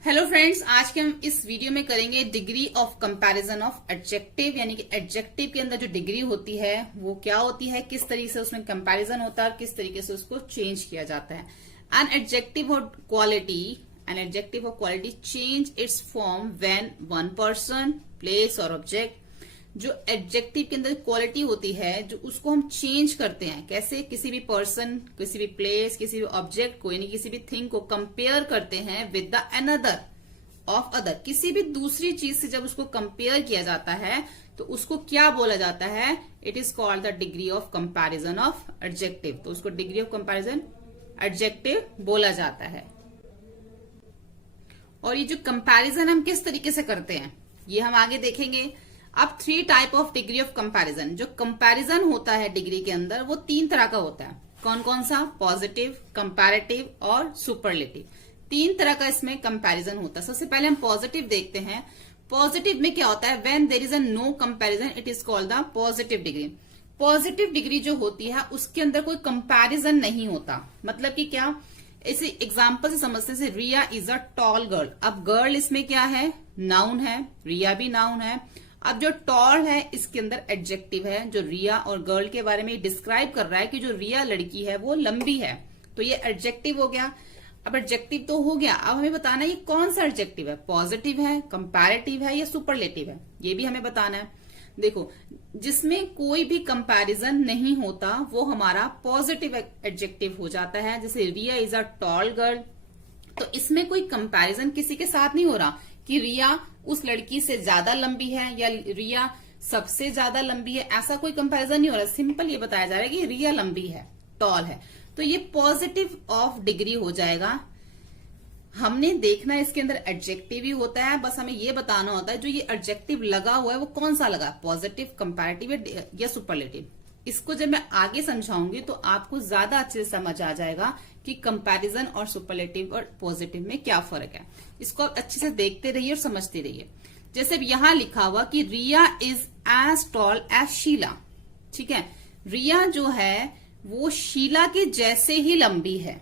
Hello friends, आज के हम इस वीडियो में करेंगे degree of comparison of adjective, यानी कि एडजेक्टिव के अंदर जो डिग्री होती है वो क्या होती है, किस तरीके से उसमें कंपैरिजन होता है और किस तरीके से उसको चेंज किया जाता है। एन एडजेक्टिव और quality change it's form when one person, place और ऑब्जेक्ट। जो एडजेक्टिव के अंदर क्वालिटी होती है जो उसको हम चेंज करते हैं, कैसे? किसी भी पर्सन, किसी भी प्लेस, किसी भी ऑब्जेक्ट को, यानी किसी भी थिंग को कंपेयर करते हैं with the another of other. किसी भी दूसरी चीज से जब उसको कंपेयर किया जाता है तो उसको क्या बोला जाता है? It is called the degree of comparison of adjective. तो उसको डिग्री ऑफ कंपैरिजन एडजेक्टिव बोला जाता है। और ये जो कंपैरिजन हम किस तरीके से करते हैं ये हम आगे देखेंगे। अब 3 type of degree of comparison. जो कंपैरिजन होता है डिग्री के अंदर वो 3 तरह का होता है। कौन कौन सा? पॉजिटिव, कंपैरेटिव और सुपरलेटिव। 3 तरह का इसमें कंपैरिजन होता है। सबसे पहले हम पॉजिटिव देखते हैं। पॉजिटिव में क्या होता है? When there is a no comparison it is called the positive degree. Positive degree जो होती है उसके अंदर कोई कंपैरिजन नहीं होता। मतलब कि क्या? इसे एग्जाम्पल से समझते हैं। रिया इज अ टॉल गर्ल। अब गर्ल इसमें क्या है? नाउन है, रिया भी नाउन है। अब जो टॉल है इसके अंदर एडजेक्टिव है जो रिया और गर्ल के बारे में डिस्क्राइब कर रहा है कि जो रिया लड़की है वो लंबी है, तो ये एडजेक्टिव हो गया। अब एडजेक्टिव तो हो गया, अब हमें बताना है ये कौन सा एडजेक्टिव है, पॉजिटिव है, कंपैरेटिव है या सुपरलेटिव है, ये भी हमें बताना है। देखो, जिसमें कोई भी कंपैरिजन नहीं होता वो हमारा पॉजिटिव एडजेक्टिव हो जाता है। जैसे रिया इज अ टॉल गर्ल, तो इसमें कोई कंपैरिजन किसी के साथ नहीं हो रहा कि रिया उस लड़की से ज्यादा लंबी है या रिया सबसे ज्यादा लंबी है, ऐसा कोई कंपैरिजन नहीं हो रहा। सिंपल ये बताया जा रहा है कि रिया लंबी है, टॉल है, तो ये पॉजिटिव ऑफ डिग्री हो जाएगा। हमने देखना है इसके अंदर एडजेक्टिव ही होता है, बस हमें ये बताना होता है जो ये एडजेक्टिव लगा हुआ है वो कौन सा लगा, पॉजिटिव, कंपैरेटिव या सुपरलेटिव। इसको जब मैं आगे समझाऊंगी तो आपको ज्यादा अच्छे से समझ आ जाएगा कि कंपैरिजन और सुपरलेटिव और पॉजिटिव में क्या फर्क है। इसको आप अच्छे से देखते रहिए और समझते रहिए। जैसे यहां लिखा हुआ कि Riya is as tall as Sheela. ठीक है, रिया जो है वो शीला के जैसे ही लंबी है।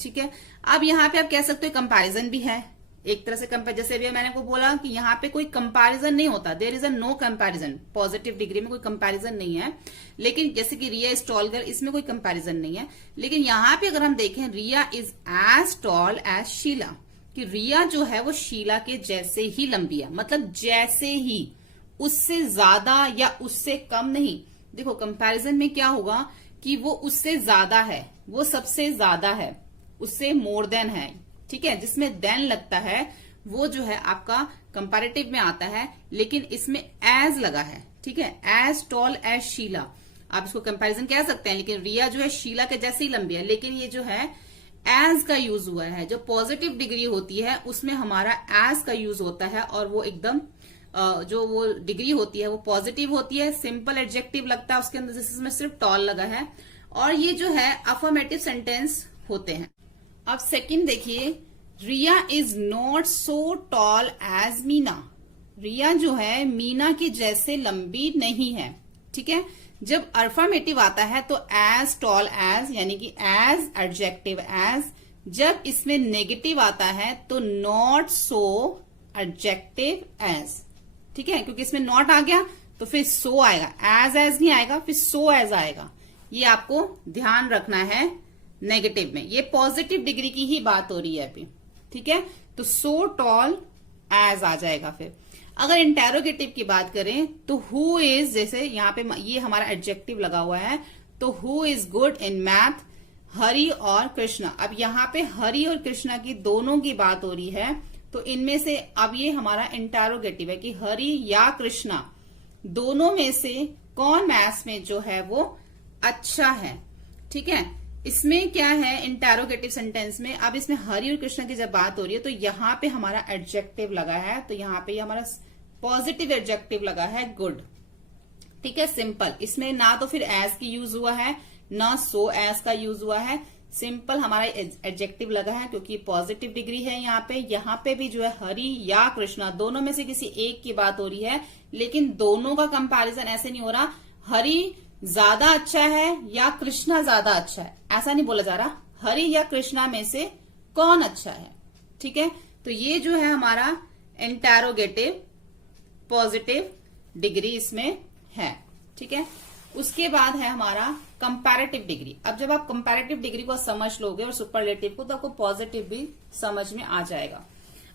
ठीक है, अब यहाँ पे आप कह सकते हो कंपैरिजन भी है एक तरह से। जैसे अभी मैंने को बोला कि यहाँ पे कोई कंपैरिजन नहीं होता, there is a no comparison. Positive degree में कोई कंपैरिजन नहीं है। लेकिन जैसे कि रिया इज टॉल गर्ल, इसमें कोई कंपैरिजन नहीं है। लेकिन यहाँ पे अगर हम देखें, Riya is as tall as Sheela, कि रिया जो है वो शीला के जैसे ही लंबी है, मतलब जैसे ही, उससे ज्यादा या उससे कम नहीं। देखो, कंपैरिजन में क्या होगा कि वो उससे ज्यादा है, वो सबसे ज्यादा है, उससे मोर देन है। ठीक है, जिसमें देन लगता है वो जो है आपका कंपैरेटिव में आता है, लेकिन इसमें एज लगा है। ठीक है, एज टॉल एज शीला, आप इसको कंपैरिजन कह सकते हैं। लेकिन रिया जो है शीला के जैसे ही लंबी है, लेकिन ये जो है एज का यूज हुआ है। जो पॉजिटिव डिग्री होती है उसमें हमारा एज का यूज होता है और वो एकदम जो वो डिग्री होती है वो पॉजिटिव होती है। सिंपल एडजेक्टिव लगता है उसके अंदर, जिसमें सिर्फ टॉल लगा है। और ये जो है अफर्मेटिव सेंटेंस होते हैं। अब सेकंड देखिए, Riya is not so tall as Meena. Riya जो है मीना के जैसे लंबी नहीं है। ठीक है, जब अफर्मेटिव आता है तो एज टॉल एज, यानी कि एज एडजेक्टिव एज। जब इसमें नेगेटिव आता है तो नॉट सो एडजेक्टिव एज। ठीक है, क्योंकि इसमें नॉट आ गया तो फिर सो आएगा, एज नहीं आएगा, फिर सो एज आएगा। ये आपको ध्यान रखना है नेगेटिव में। ये पॉजिटिव डिग्री की ही बात हो रही है अभी। ठीक है, तो सो टॉल एज आ जाएगा। फिर अगर इंटेरोगेटिव की बात करें तो हु इज, जैसे यहाँ पे ये हमारा एडजेक्टिव लगा हुआ है, तो who is good in math, Hari और कृष्णा। अब यहाँ पे हरि और कृष्णा की दोनों की बात हो रही है, तो इनमें से अब ये हमारा इंटेरोगेटिव है कि हरि या कृष्णा दोनों में से कौन मैथ्स में जो है वो अच्छा है। ठीक है, इसमें क्या है इंटेरोगेटिव सेंटेंस में, अब इसमें हरि और कृष्णा की जब बात हो रही है तो यहाँ पे हमारा एडजेक्टिव लगा है, तो यहाँ पे हमारा पॉजिटिव एडजेक्टिव लगा है गुड। ठीक है, सिंपल। इसमें ना तो फिर एज की यूज हुआ है ना सो एज का यूज हुआ है, सिंपल हमारा एडजेक्टिव लगा है क्योंकि पॉजिटिव डिग्री है। यहाँ पे भी जो है हरि या कृष्णा दोनों में से किसी एक की बात हो रही है, लेकिन दोनों का कंपैरिजन ऐसे नहीं हो रहा हरि ज्यादा अच्छा है या कृष्णा ज्यादा अच्छा है, ऐसा नहीं बोला जा रहा। हरि या कृष्णा में से कौन अच्छा है। ठीक है, तो तो ये जो है हमारा इंटेरोगेटिव पॉजिटिव डिग्री इसमें है। ठीक है, उसके बाद है हमारा कंपैरेटिव डिग्री। अब जब आप कंपैरेटिव डिग्री को समझ लोगे और सुपरलेटिव को, तो आपको पॉजिटिव भी समझ में आ जाएगा।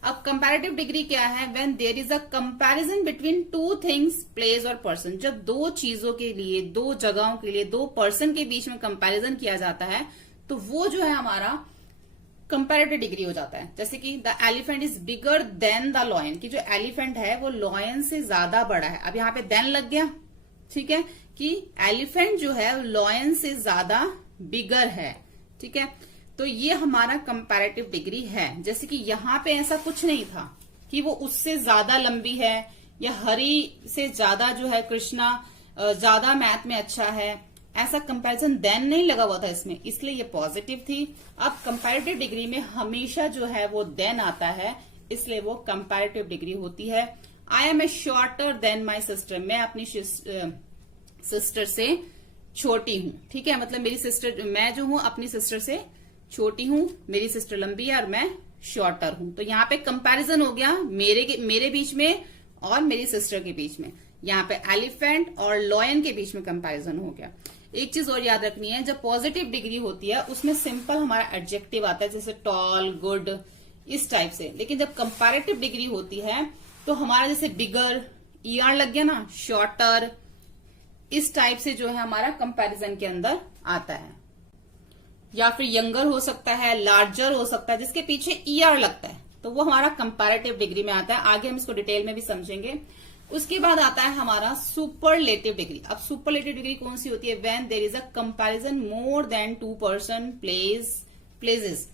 अब कंपैरेटिव डिग्री क्या है? When there is a comparison between two things, place और पर्सन। जब दो चीजों के लिए, दो जगहों के लिए, दो पर्सन के बीच में कंपैरिजन किया जाता है, तो वो जो है हमारा कंपैरेटिव डिग्री हो जाता है। जैसे कि the elephant is bigger than the lion, कि जो एलिफेंट है वो लॉयन से ज्यादा बड़ा है। अब यहाँ पे देन लग गया, ठीक है, कि एलिफेंट जो है लॉयन से ज्यादा बिगर है। ठीक है, तो ये हमारा कंपैरेटिव डिग्री है। जैसे कि यहाँ पे ऐसा कुछ नहीं था कि वो उससे ज्यादा लंबी है, या हरि से ज्यादा जो है कृष्णा ज्यादा मैथ में अच्छा है, ऐसा कंपैरिजन देन नहीं लगा हुआ था इसमें, इसलिए ये पॉजिटिव थी। अब कंपैरेटिव डिग्री में हमेशा जो है वो देन आता है, इसलिए वो कंपैरेटिव डिग्री होती है। I am a shorter than my sister, मैं अपनी सिस्टर से छोटी हूं। ठीक है, मतलब मेरी सिस्टर, मैं जो हूं अपनी सिस्टर से छोटी हूं, मेरी सिस्टर लंबी है और मैं शॉर्टर हूं। तो यहाँ पे कंपैरिजन हो गया मेरे बीच में और मेरी सिस्टर के बीच में। यहाँ पे एलिफेंट और लॉयन के बीच में कंपैरिजन हो गया। एक चीज और याद रखनी है, जब पॉजिटिव डिग्री होती है उसमें सिंपल हमारा एडजेक्टिव आता है, जैसे टॉल, गुड, इस टाइप से। लेकिन जब कंपैरेटिव डिग्री होती है तो हमारा जैसे बिगर, ईआर लग गया ना, शॉर्टर, इस टाइप से जो है हमारा कंपैरिजन के अंदर आता है। या फिर यंगर हो सकता है, लार्जर हो सकता है, जिसके पीछे ईआर लगता है, तो वो हमारा कंपैरेटिव डिग्री में आता है। आगे हम इसको डिटेल में भी समझेंगे। उसके बाद आता है हमारा सुपरलेटिव डिग्री। अब सुपरलेटिव डिग्री कौन सी होती है? When there is a comparison more than two person, places,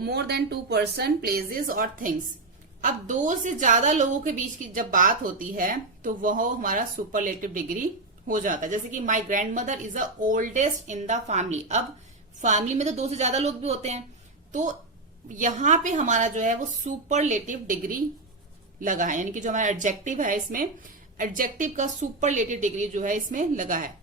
more than two person, places और थिंग्स। अब दो से ज्यादा लोगों के बीच की जब बात होती है तो वह हमारा सुपरलेटिव डिग्री हो जाता है। जैसे कि my grand mother is the oldest in the family. अब फैमिली में तो दो से ज्यादा लोग भी होते हैं, तो यहां पे हमारा जो है वो सुपरलेटिव डिग्री लगा है, यानी कि जो हमारा एडजेक्टिव है इसमें, एडजेक्टिव का सुपरलेटिव डिग्री जो है इसमें लगा है।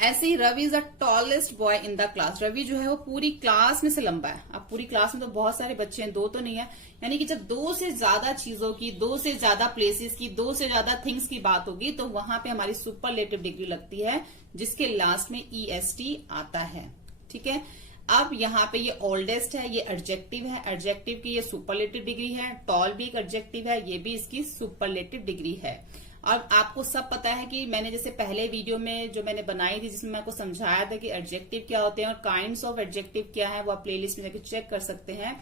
ऐसे ही Ravi is the tallest boy in the class. Ravi जो है वो पूरी क्लास में से लंबा है। अब पूरी क्लास में तो बहुत सारे बच्चे हैं, दो तो नहीं है, यानी कि जब दो से ज्यादा चीजों की, दो से ज्यादा प्लेसेस की, दो से ज्यादा थिंग्स की बात होगी तो वहां पे हमारी सुपरलेटिव डिग्री लगती है, जिसके लास्ट में EST आता है। ठीक है, अब यहाँ पे ये ओल्डेस्ट है, ये एडजेक्टिव है, एडजेक्टिव की ये सुपरलेटिव डिग्री है। टॉल भी एक एडजेक्टिव है, ये भी इसकी सुपरलेटिव डिग्री है। और आपको सब पता है कि मैंने जैसे पहले वीडियो में जो मैंने बनाई थी, जिसमें मैं आपको समझाया था कि एडजेक्टिव क्या होते हैं और काइंड्स ऑफ एडजेक्टिव क्या है, वो आप प्लेलिस्ट में जाकर चेक कर सकते हैं।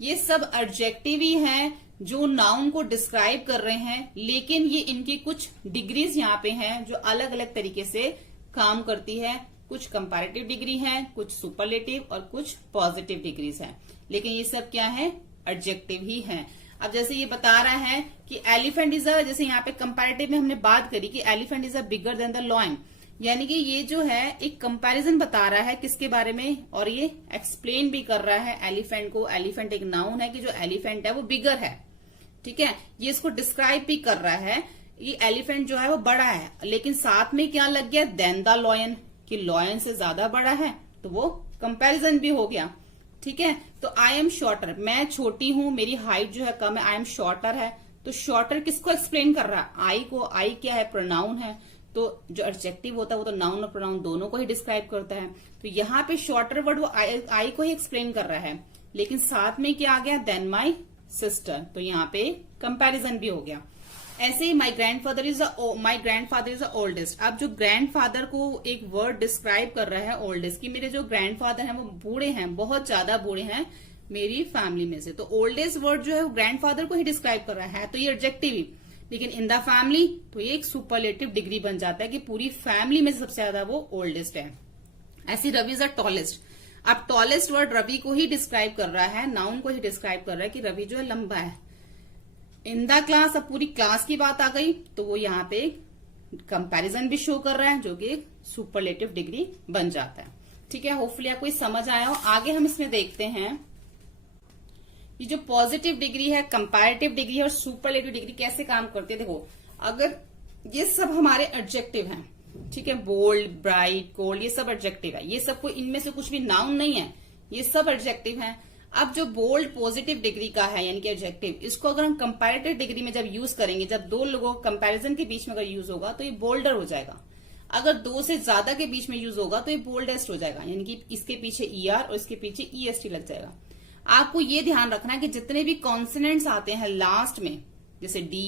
ये सब एडजेक्टिव ही हैं जो नाउन को डिस्क्राइब कर रहे हैं, लेकिन ये इनकी कुछ डिग्रीज यहाँ पे हैं जो अलग अलग तरीके से काम करती है। कुछ कंपैरेटिव डिग्री है, कुछ सुपरलेटिव और कुछ पॉजिटिव डिग्रीज हैं, लेकिन ये सब क्या है? एडजेक्टिव ही हैं। अब जैसे ये बता रहा है कि एलिफेंट इज अ, जैसे यहाँ पे कंपैरेटिव में हमने बात करी कि elephant is a bigger than the lion, यानी कि ये जो है एक कंपैरिजन बता रहा है किसके बारे में, और ये एक्सप्लेन भी कर रहा है एलिफेंट को। एलिफेंट एक नाउन है कि जो एलिफेंट है वो बिगर है। ठीक है, ये इसको डिस्क्राइब भी कर रहा है, ये एलिफेंट जो है वो बड़ा है, लेकिन साथ में क्या लग गया? देन द लॉयन, कि लॉयन से ज्यादा बड़ा है, तो वो कंपैरिजन भी हो गया। ठीक है, तो आई एम शॉर्टर, मैं छोटी हूं, मेरी हाइट जो है कम है, आई एम शॉर्टर है। तो शॉर्टर किसको एक्सप्लेन कर रहा है? आई को। आई क्या है? प्रोनाउन है। तो जो एडजेक्टिव होता है वो तो नाउन और प्रोनाउन दोनों को ही डिस्क्राइब करता है। तो यहाँ पे शॉर्टर वर्ड वो आई को ही एक्सप्लेन कर रहा है, लेकिन साथ में क्या आ गया? देन माई सिस्टर, तो यहाँ पे कंपैरिजन भी हो गया। ऐसे ही my grandfather is the oldest. अब जो ग्रैंडफादर को एक वर्ड डिस्क्राइब कर रहा है ओल्डेस्ट, की मेरे जो ग्रैंडफादर हैं वो बूढ़े हैं, बहुत ज्यादा बूढ़े हैं मेरी फैमिली में से। तो ओल्डेस्ट वर्ड जो है वो ग्रैंडफादर को ही डिस्क्राइब कर रहा है, तो ये एडजेक्टिव ही। लेकिन इन द फैमिली तो ये एक सुपरलेटिव डिग्री बन जाता है कि पूरी फैमिली में सबसे ज्यादा वो ओल्डेस्ट है। ऐसी रवि इज द टॉलेस्ट। अब टॉलेस्ट वर्ड रवि को ही डिस्क्राइब कर रहा है, नाउन को ही डिस्क्राइब कर रहा है कि रवि जो है लंबा है। इन द क्लास, अब पूरी क्लास की बात आ गई तो वो यहाँ पे कंपैरिजन भी शो कर रहा है, जो कि सुपरलेटिव डिग्री बन जाता है। ठीक है, होपफुली आपको समझ आया हो। आगे हम इसमें देखते हैं ये जो पॉजिटिव डिग्री है, कंपैरेटिव डिग्री है और सुपरलेटिव डिग्री कैसे काम करती है। देखो, अगर ये सब हमारे एडजेक्टिव हैं, ठीक है, बोल्ड, ब्राइट, कोल्ड, ये सब एडजेक्टिव है। ये सब कोई इनमें से कुछ भी नाउन नहीं है, ये सब एडजेक्टिव हैं। अब जो बोल्ड पॉजिटिव डिग्री का है यानी कि एडजेक्टिव, इसको अगर हम कंपैरेटिव डिग्री में जब यूज करेंगे, जब दो लोगों कंपैरिजन के बीच में अगर यूज होगा तो ये बोल्डर हो जाएगा। अगर दो से ज्यादा के बीच में यूज होगा तो ये बोल्डेस्ट हो जाएगा, यानी कि इसके पीछे ER और इसके पीछे EST लग जाएगा। आपको ये ध्यान रखना है कि जितने भी कॉन्सोनेंट्स आते हैं लास्ट में, जैसे D,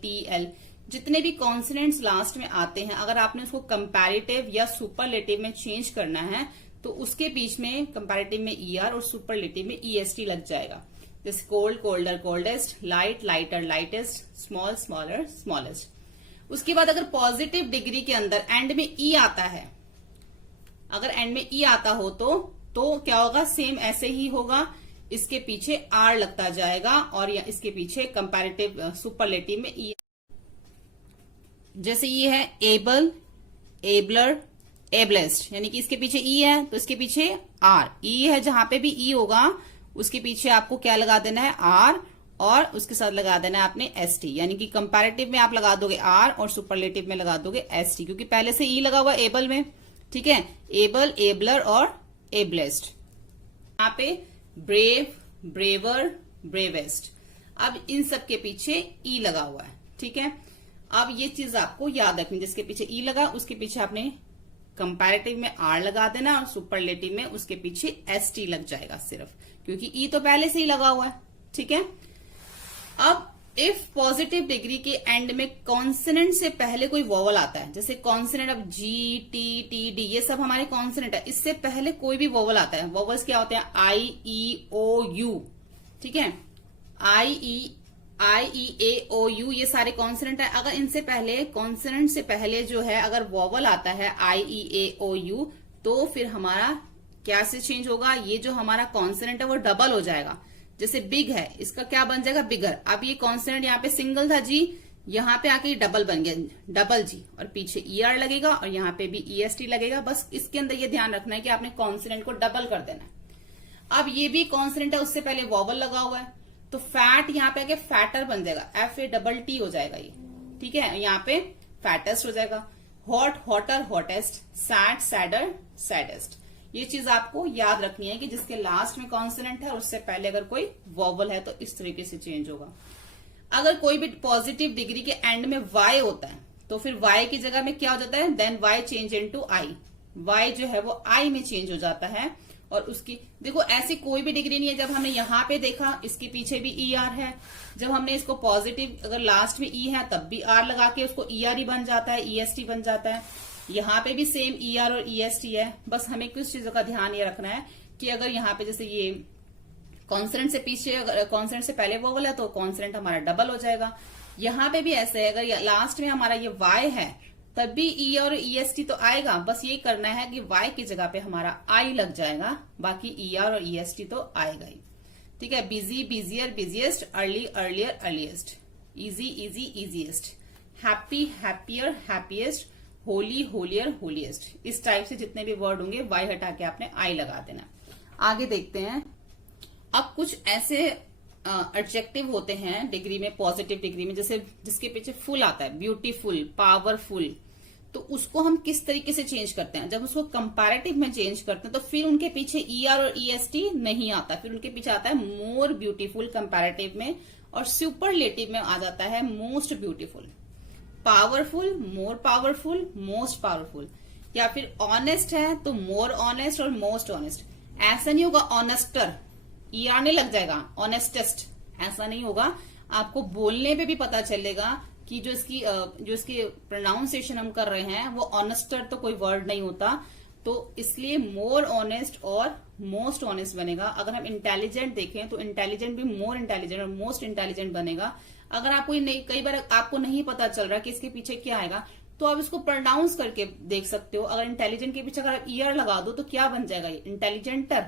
T, L, जितने भी कॉन्सोनेंट्स लास्ट में आते हैं, अगर आपने उसको कंपैरेटिव या सुपरलेटिव में चेंज करना है तो उसके बीच में कंपैरेटिव में ER और सुपरलेटिव में EST लग जाएगा। जैसे cold, colder, coldest, light, lighter, lightest, small, smaller, smallest. उसके बाद अगर पॉजिटिव डिग्री के अंदर एंड में E आता है, अगर एंड में E आता हो तो क्या होगा, सेम ऐसे ही होगा, इसके पीछे R लगता जाएगा और या इसके पीछे कंपैरेटिव सुपरलेटिव में E। जैसे ये है एबल, एबलर, एबलेस्ट, यानी कि इसके पीछे E है तो इसके पीछे R, E है जहां पे भी E होगा उसके पीछे आपको क्या लगा देना है, R, और उसके साथ लगा देना है आपने ST, यानी कि कंपैरेटिव में आप लगा दोगे R और सुपरलेटिव में लगा दोगे ST, क्योंकि पहले से E लगा हुआ एबल में। ठीक है, एबल, एबलर और एबलेस्ट। यहाँ पे ब्रेव, ब्रेवर, ब्रेवेस्ट, अब इन सब के पीछे E लगा हुआ है। ठीक है, अब ये चीज आपको याद रखनी, जिसके पीछे E लगा उसके पीछे आपने कंपैरेटिव में R लगा देना और सुपरलेटिव में उसके पीछे ST लग जाएगा सिर्फ, क्योंकि E तो पहले से ही लगा हुआ है। ठीक है, अब इफ पॉजिटिव डिग्री के एंड में कॉन्सोनेंट से पहले कोई वोवल आता है, जैसे कॉन्सोनेंट अब G, T, T, D, ये सब हमारे कॉन्सोनेंट है, इससे पहले कोई भी वोवल आता है, वोवल्स क्या होते हैं, I, E, O, U। ठीक है, I, E, A, O, U ये सारे कॉन्सोनेंट है। अगर इनसे पहले, कॉन्सोनेंट से पहले जो है अगर वोवल आता है I, E, A, O, U, तो फिर हमारा क्या से चेंज होगा, ये जो हमारा कॉन्सोनेंट है वो डबल हो जाएगा। जैसे बिग है, इसका क्या बन जाएगा, बिगर। अब ये कॉन्सोनेंट यहाँ पे सिंगल था G, यहाँ पे आके डबल बन गया, डबल G, और पीछे ER लगेगा और यहाँ पे भी EST लगेगा। बस इसके अंदर ये ध्यान रखना है कि आपने कॉन्सोनेंट को डबल कर देना है। अब ये भी कॉन्सोनेंट है, उससे पहले वोवल लगा हुआ है, तो फैट यहाँ पे आके फैटर बन जाएगा, FATT हो जाएगा ये। ठीक है, यहाँ पे फैटेस्ट हो जाएगा। Hot, hotter, hottest, sad, sadder, saddest. ये चीज आपको याद रखनी है कि जिसके लास्ट में कॉन्सोनेंट है उससे पहले अगर कोई वोवल है तो इस तरीके से चेंज होगा। अगर कोई भी पॉजिटिव डिग्री के एंड में Y होता है तो फिर Y की जगह में क्या हो जाता है, then Y change into I। Y जो है वो I में चेंज हो जाता है। और उसकी देखो ऐसी कोई भी डिग्री नहीं है, जब हमने यहाँ पे देखा इसके पीछे भी ER है, जब हमने इसको पॉजिटिव अगर लास्ट में E है तब भी R लगा के उसको ER ही बन जाता है, EST बन जाता है। यहाँ पे भी सेम ER और EST है। बस हमें कुछ चीजों का ध्यान ये रखना है कि अगर यहाँ पे जैसे ये कॉन्सोनेंट से पीछे, अगर कॉन्सोनेंट से पहले वोवल है तो कॉन्सोनेंट हमारा डबल हो जाएगा। यहाँ पे भी ऐसे है, अगर लास्ट में हमारा ये Y है तब भी E और EST तो आएगा। बस ये करना है कि Y की जगह पे हमारा I लग जाएगा, बाकी ER और EST तो आएगा ही। ठीक है, busy, busier, busiest, early, earlier, earliest, easy, easy, easiest, happy, happier, happiest, Holi, holier, holiest. इस टाइप से जितने भी वर्ड होंगे Y हटा के आपने I लगा देना। आगे देखते हैं। अब कुछ ऐसे एडजेक्टिव होते हैं डिग्री में, पॉजिटिव डिग्री में, जैसे जिसके पीछे फुल आता है, ब्यूटीफुल, पावरफुल, तो उसको हम किस तरीके से चेंज करते हैं। जब उसको कंपैरेटिव में चेंज करते हैं तो फिर उनके पीछे ER और EST नहीं आता, फिर उनके पीछे आता है मोर ब्यूटीफुल कंपैरेटिव में, और सुपरलेटिव में आ जाता है most beautiful. Powerful, more powerful, most powerful. या फिर ऑनेस्ट है तो मोर ऑनेस्ट और मोस्ट ऑनेस्ट। ऐसा नहीं होगा ऑनेस्टर, ER नहीं लग जाएगा, ऑनेस्टेस्ट, ऐसा नहीं होगा। आपको बोलने पे भी पता चलेगा कि जो इसकी प्रोनाउंसिएशन हम कर रहे हैं वो ऑनेस्टर तो कोई वर्ड नहीं होता, तो इसलिए मोर ऑनेस्ट और मोस्ट ऑनेस्ट बनेगा। अगर हम इंटेलिजेंट देखें तो इंटेलिजेंट भी मोर इंटेलिजेंट और मोस्ट इंटेलिजेंट बनेगा। अगर आपको कई बार आपको नहीं पता चल रहा कि इसके पीछे क्या आएगा तो आप इसको प्रोनाउंस करके देख सकते हो। अगर इंटेलिजेंट के पीछे अगर आप ER लगा दो तो क्या बन जाएगा, ये इंटेलिजेंटर।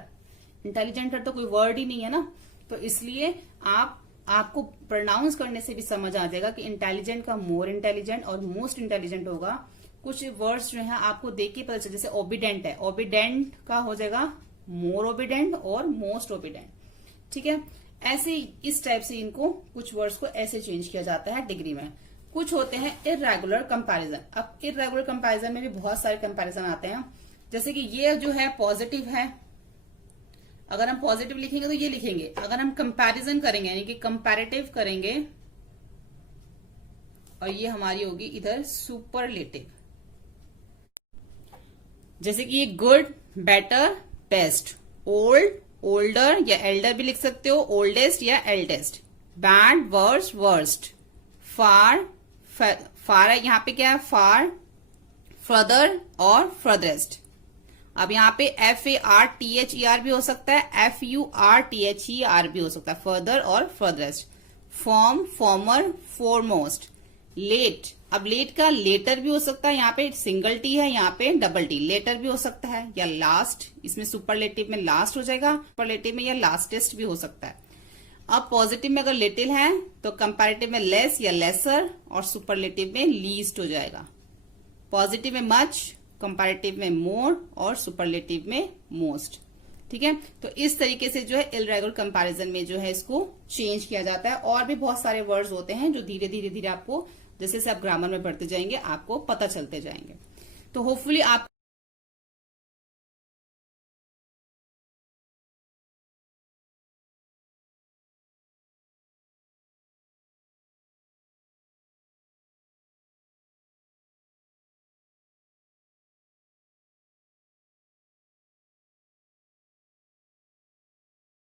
इंटेलिजेंटर तो कोई वर्ड ही नहीं है ना, तो इसलिए आपको प्रोनाउंस करने से भी समझ आ जाएगा कि इंटेलिजेंट का मोर इंटेलिजेंट और मोस्ट इंटेलिजेंट होगा। कुछ वर्ड्स जो है आपको देख के पता चले, जैसे ओबीडेंट है, ओबीडेंट का हो जाएगा मोर ओबीडेंट और मोस्ट ओबीडेंट। ठीक है, ऐसे इस टाइप से इनको कुछ वर्ड्स को ऐसे चेंज किया जाता है डिग्री में। कुछ होते हैं इर्रेगुलर कंपैरिजन। अब इर्रेगुलर कंपैरिजन में भी बहुत सारे कंपैरिजन आते हैं, जैसे कि ये जो है पॉजिटिव है, अगर हम पॉजिटिव लिखेंगे तो ये लिखेंगे, अगर हम कंपैरिजन करेंगे यानी कि कंपैरेटिव करेंगे और ये हमारी होगी इधर सुपरलेटिव। जैसे कि ये good, better, best, old, older या एल्डर भी लिख सकते हो, ओल्डेस्ट या एल्डेस्ट, बैड, वर्स्ट, वर्स्ट, फार, फार है यहाँ पे क्या है, फार, फर्दर और फर्दरेस्ट। अब यहाँ पे FARTHER भी हो सकता है, FURTHER भी हो सकता है, फर्दर और furthest. Form, farmer, foremost, late, अब लेट का लेटर भी हो सकता है, यहाँ पे सिंगल टी है, यहाँ पे डबल टी, लेटर भी हो सकता है, या लास्ट, इसमें सुपरलेटिव में लास्ट हो जाएगा, सुपरलेटिव में या लास्टेस्ट भी हो सकता है। अब पॉजिटिव में अगर लिटिल है तो कंपैरेटिव में लेस या लेसर और सुपरलेटिव में लीस्ट हो जाएगा। पॉजिटिव में मच, कंपैरेटिव में मोर और सुपरलेटिव में मोस्ट। ठीक है, तो इस तरीके से जो है इलरेगुलर कंपैरिजन में जो है इसको चेंज किया जाता है। और भी बहुत सारे वर्ड्स होते हैं जो धीरे धीरे धीरे आपको जैसे आप ग्रामर में बढ़ते जाएंगे आपको पता चलते जाएंगे। तो होपफुली आप